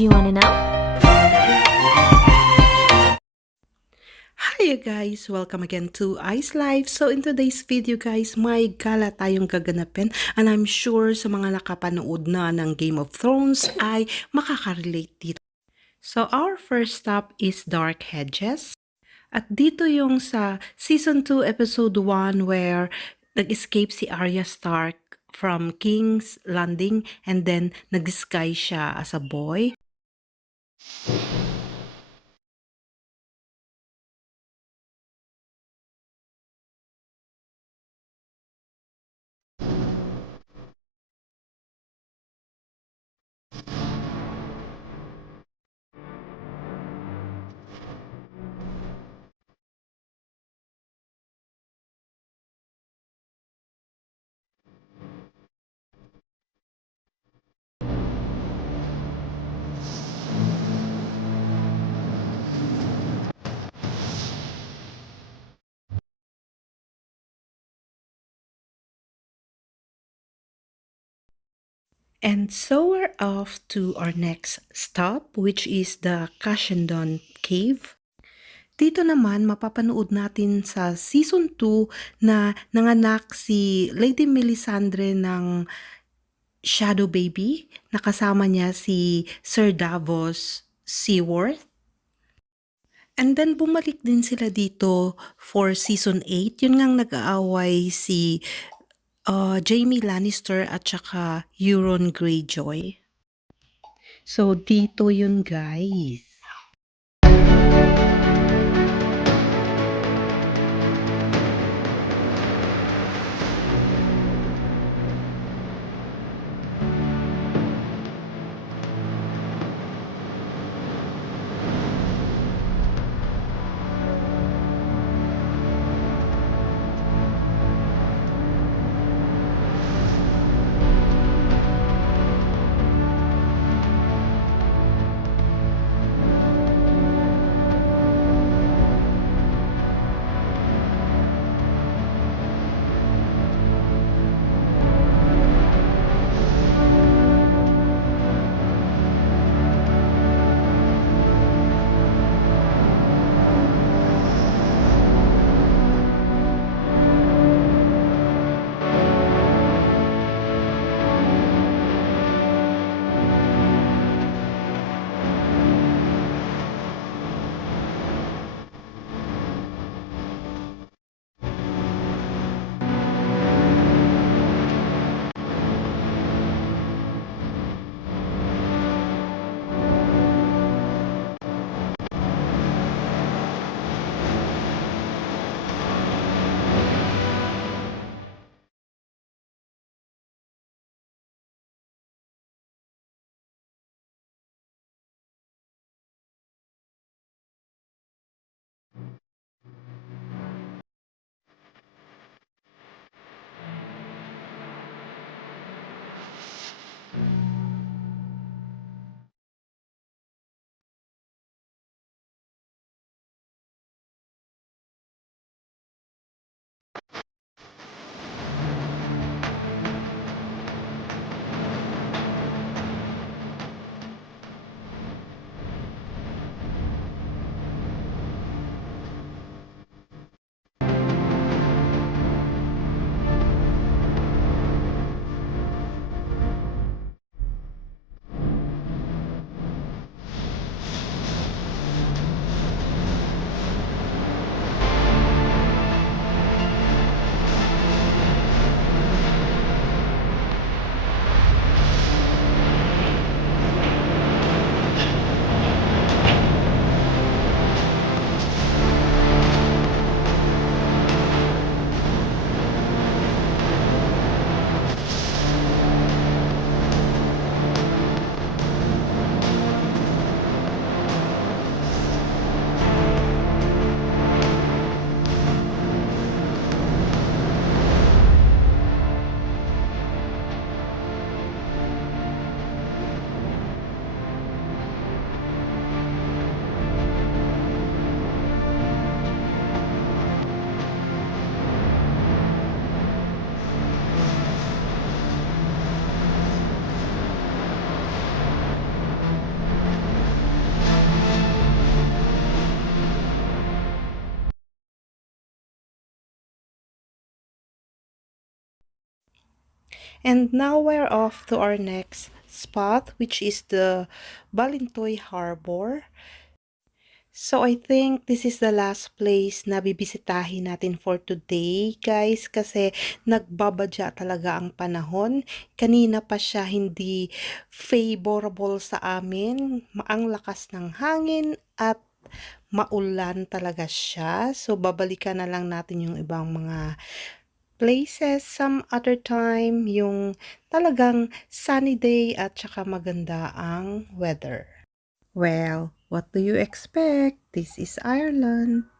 Do you wanna know? Hi guys! Welcome again to Ice Life. So in today's video guys, may gala tayong gaganapin and I'm sure sa mga nakapanood na ng Game of Thrones ay makaka-relate dito. So our first stop is Dark Hedges. At dito yung sa Season 2 Episode 1 where nag-escape si Arya Stark from King's Landing and then nag-disguise siya as a boy. And so we're off to our next stop, which is the Kashendon Cave. Dito naman, mapapanood natin sa Season 2 na nanganak si Lady Melisandre ng Shadow Baby. Nakasama niya si Sir Davos Seaworth. And then bumalik din sila dito for Season 8. Yun ngang nag-aaway si Jaime Lannister at saka Euron Greyjoy. So, dito yun guys. And now we're off to our next spot, which is the Balintoy Harbor. So I think this is the last place na bibisitahin natin for today, guys, kasi nagbabadya talaga ang panahon. Kanina pa siya hindi favorable sa amin. Ang lakas ng hangin at maulan talaga siya. So babalikan na lang natin yung ibang mga places some other time, yung talagang sunny day at saka maganda ang weather. Well, what do you expect? This is Ireland.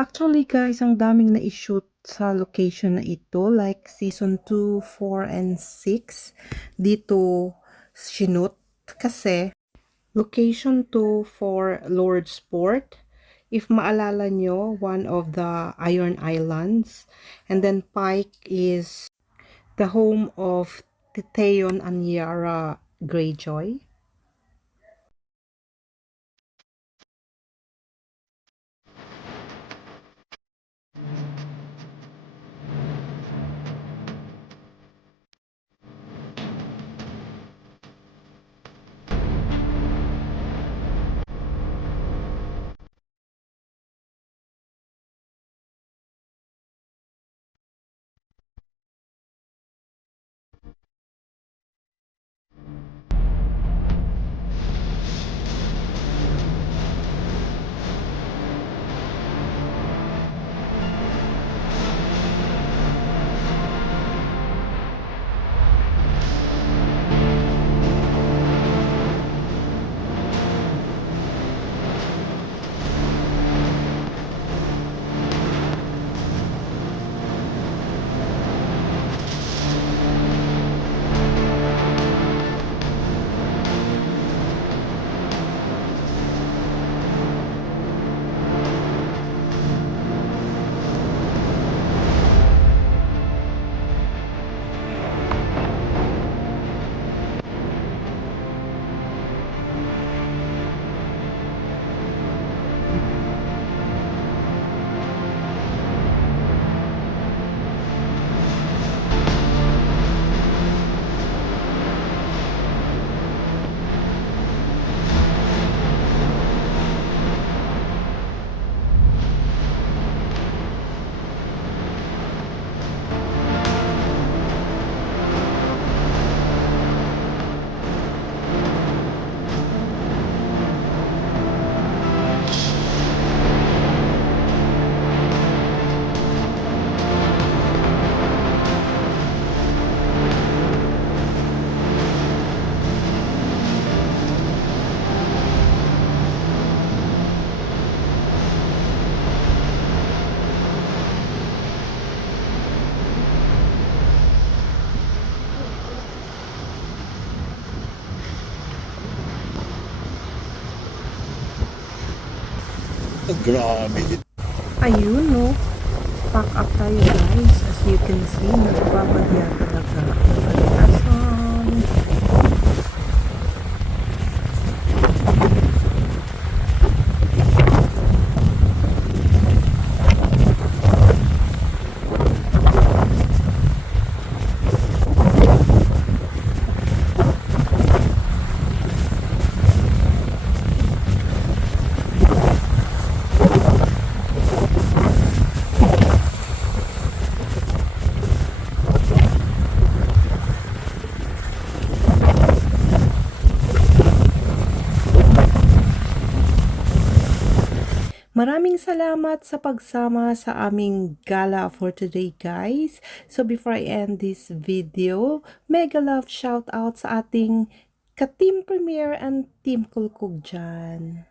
Actually guys, ang daming na-shoot sa location na ito, like season 2, 4, and 6 dito sinut kasi location to for Lord's Port. If maalala nyo, one of the Iron Islands. And then Pike is the home of Theon and Yara Greyjoy. Grabe. Ayun no, pack up tayo guys. As you can see, nagbabadya talaga ang kalikasan. salamat sa pagsama sa aming gala for today, guys. So before I end this video, mega love shout out sa ating ka-Team Premier and Team Kulkog dyan.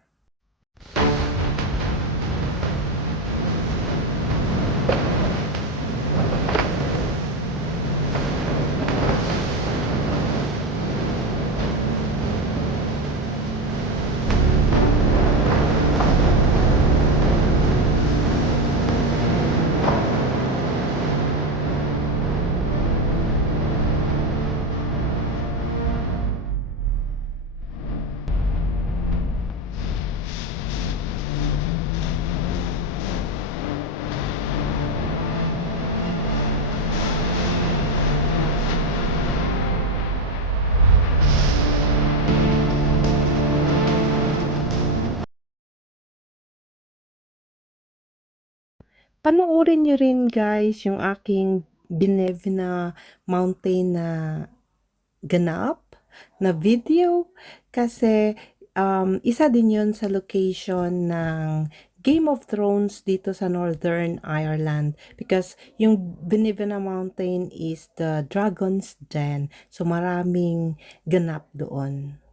Panoorin niyo rin, guys, yung aking Binev na mountain na ganap na video kasi isa din yun sa location ng Game of Thrones dito sa Northern Ireland because yung Binivena Mountain is the Dragon's Den, so maraming ganap doon.